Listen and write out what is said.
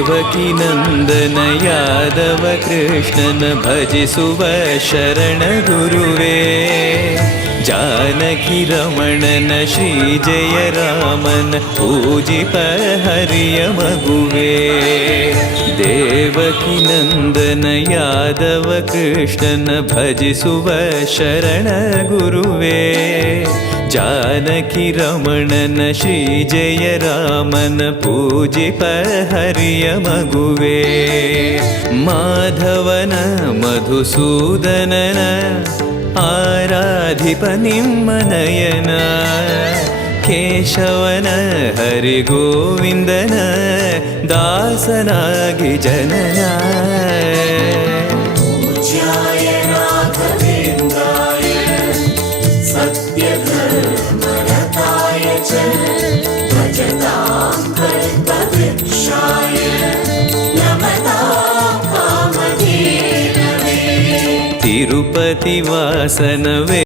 ದೇವಕಿ ನಂದನ ಯಾದವ ಕೃಷ್ಣನ ಭಜಿಸುವ ಶರಣ ಗುರುವೇ. ಜಾನಕಿ ರಮಣನ ಶ್ರೀ ಜಯ ರಾಮನ ಪೂಜಿಪ ಹರಿಯ ಮಗುವೇ. ದೇವಕಿ ನಂದನ ಯಾದವ ಕೃಷ್ಣನ ಭಜಿಸುವ ಶರಣ ಗುರುವೇ. ಜಾನಕಿ ರಮಣನ ಶ್ರೀ ಜಯ ರಾಮನ ಪೂಜಿಪ ಹರಿಯ ಮಗುವೇ. ಮಾಧವನ ಮಧುಸೂದನನ ಆರಾಧಿಪ ನಿಮ್ಮ ನಯನ. ಕೇಶವನ ಹರಿಗೋವಿಂದನ ದಾಸನಾಗಿ ಜನನ. ತಿರುಪತಿ ವಾಸನವೇ